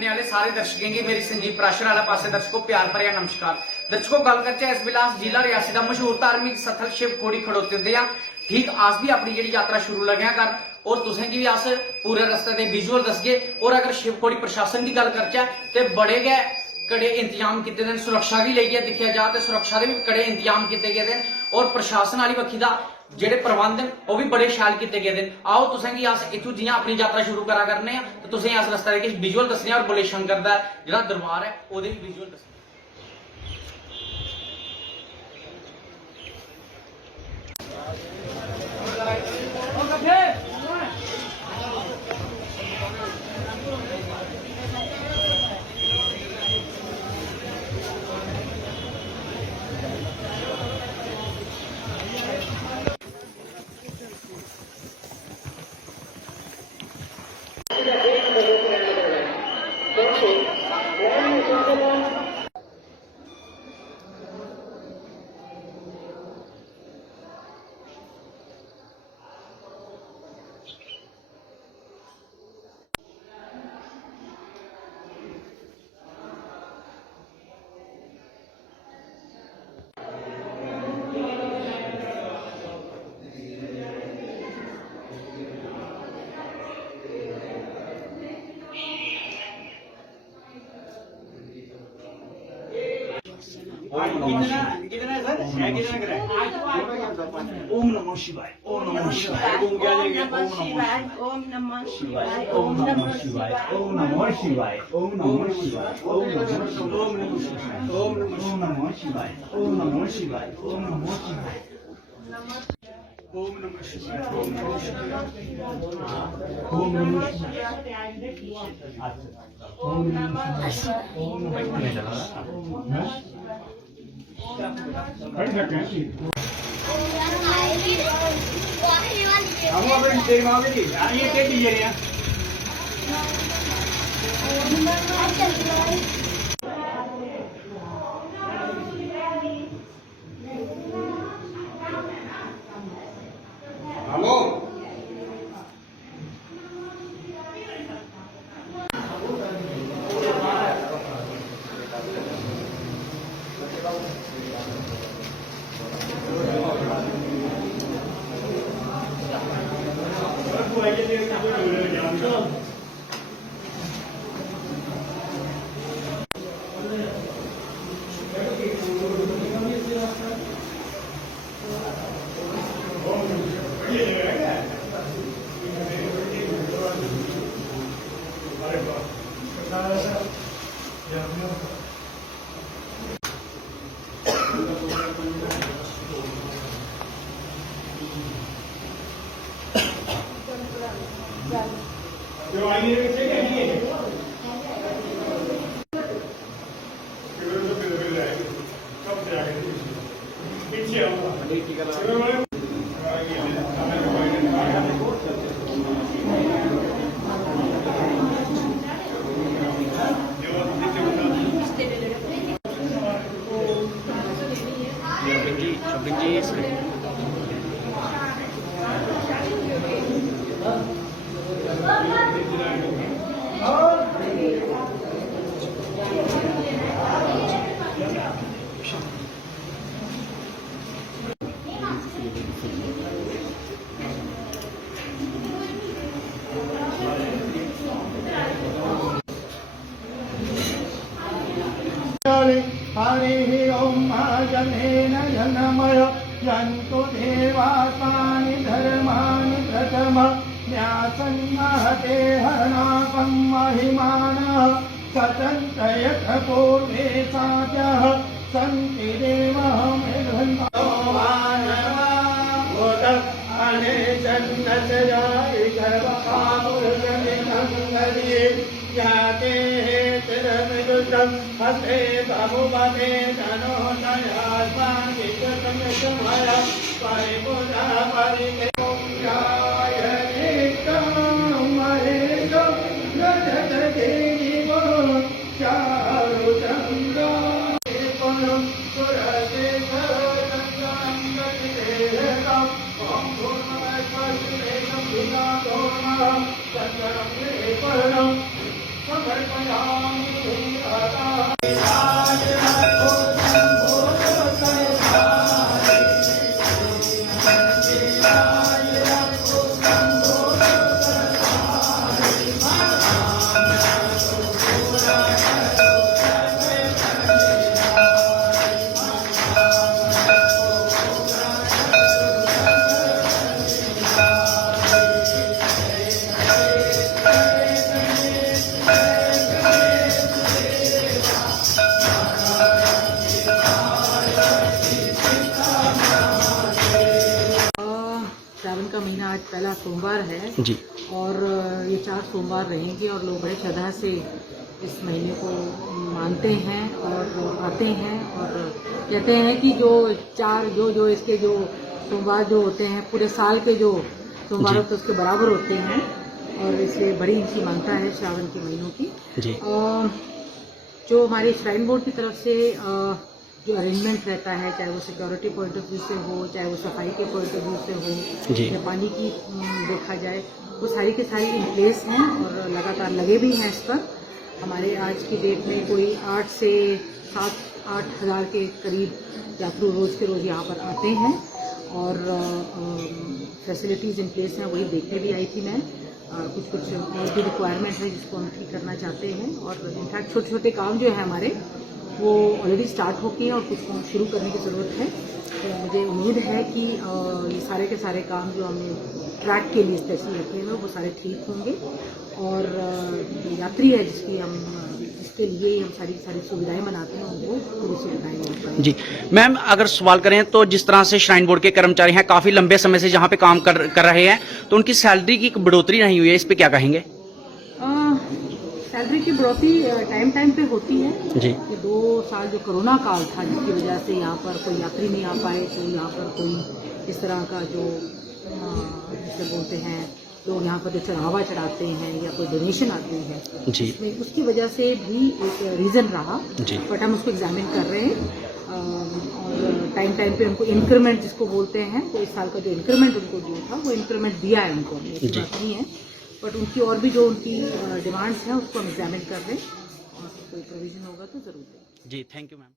देखने वाले सारे दर्शकों की मेरी संजीव प्राशर वाला पासे दर्शकों प्यार भरिया नमस्कार। दर्शकों गल करते इस विलास जिला रियासी का मशहूर धार्मिक स्थल शिवखोड़ी खड़ोते होते हैं। ठीक अस भी अपनी जी यात्रा शुरू लगे कर और तुसें भी अस पूरे रस्ते के विजुअल दसगे। और अगर शिवखोड़ी प्रशासन की गल करचे तो बड़े गै कड़े इंतजाम किए गए, सुरक्षा की लेके देखा जाए तो सुरक्षा के भी कड़े इंतजाम किए गए हैं और प्रशासन वाली पक्षी का जेडे प्रबंध वो भी बड़े शैल किए गए हैं। आओ तुसें कि अस इत्थों जियां अपनी यात्रा शुरू करा करने तो तुसें अस रस्ते के विजुअल दसने और बोले शंकर का जो दरबार है वो भी विजुअल दसने। कितना है सर? कितना करें? ओम नमः शिवाय, ओम नमः शिवाय, ओम क्या लेंगे? ओम शिवाय, ओम नमः शिवाय, ओम नमः शिवाय, ओम नमः शिवाय, ओम नमः शिवाय, ओम नमः शिवाय, ओम नमः शिवाय, ओम नमः शिवाय, ओम नमः शिवाय, ओम नमः शिवाय, ओम नमः शिवाय, ओम नमः शिवाय, ओम नमः शिवाय, ओम नमः हम अपने तेरे माँ भी ये क्या चीज़ है हेलो जो आईने में से क्या नहीं है फिर तो फिर आएगी कब से आएगी पीछे आऊंगा हरि ओम जनेन जनमय जन्तु देवासानि धर्माणि प्रथम न्यासन्नहते हरणाकं महिमानः सचन्तयथ पूर्वे साचः सन्ति देवः मृगन्तो मानवा अने जन्नतयाय गर्भकामुर्गनिमङ्गली जाते तिरमिदुषं हस्ते बहुपदे धनो नयास्माकितसंयमय परिपुरा परिकेयाय नित्यं महेशं रजत देवो चारुचन्द्रो पुनं सुरते सर्वचन्द्रं गतिदेहतं ॐ पूर्णमस्वस्तिरेकं विनाशोमः चन्द्रं विपर्णं श्रावण का महीना आज पहला सोमवार है जी और ये 4 सोमवार रहेंगे और लोग बड़े श्रद्धा से इस महीने को मानते हैं और आते हैं और कहते हैं कि जो 4 जो इसके जो सोमवार जो होते हैं पूरे साल के जो सोमवार होते हैं उसके बराबर होते हैं और इसलिए बड़ी इनकी मान्यता है श्रावण के महीनों की। जी जो हमारे श्राइन बोर्ड की तरफ से जो अरेंजमेंट रहता है, चाहे वो सिक्योरिटी पॉइंट ऑफ व्यू से हो, चाहे वो सफाई के पॉइंट ऑफ व्यू से हो, जी। या पानी की देखा जाए, वो सारी के सारी इन प्लेस हैं और लगातार लगे भी हैं इस पर। हमारे आज की डेट में कोई 8 से 7-8 हज़ार के करीब यात्रु रोज़ के रोज़ यहाँ पर आते हैं और फैसिलिटीज़ इन प्लेस हैं, वही देखने भी आई थी मैं। कुछ और भी रिक्वायरमेंट है जिसको हम ठीक करना चाहते हैं और इनफैक्ट छोटे छोटे काम जो है हमारे वो ऑलरेडी स्टार्ट हो गए हैं और कुछ काम शुरू करने की ज़रूरत है। तो मुझे उम्मीद है कि ये सारे के सारे काम जो हमने ट्रैक के लिए स्पेशली रखे हैं वो सारे ठीक होंगे और जो यात्री है जिसके लिए हम सारी सुविधाएं बनाते हैं उनको पूरी सुविधाएं मिल पाएंगी। जी मैम, अगर सवाल करें तो जिस तरह से श्राइन बोर्ड के कर्मचारी हैं काफ़ी लंबे समय से जहाँ पे काम कर रहे हैं तो उनकी सैलरी की बढ़ोतरी नहीं हुई है, इस पे क्या कहेंगे? सैलरी की बढ़ोतरी टाइम पे होती है जी। कि 2 साल जो कोरोना काल था जिसकी वजह से यहाँ पर कोई यात्री नहीं आ पाए तो यहाँ पर कोई इस तरह का जो जिसे बोलते हैं लोग यहाँ पर जो चढ़ावा चढ़ाते हैं या कोई डोनेशन आते हैं जी। उसकी वजह से भी एक रीज़न रहा। जी। बट हम उसको एग्जामिन कर रहे हैं और टाइम पे उनको इंक्रीमेंट जिसको बोलते हैं तो इस साल का जो इंक्रीमेंट उनको दिया था वो इंक्रीमेंट दिया है उनको, ऐसी बात नहीं है। बट उनकी और भी जो उनकी डिमांड्स हैं उसको हम एग्जामिन कर रहे हैं और कोई प्रोविजन होगा तो ज़रूर देंगे। जी, थैंक यू मैम।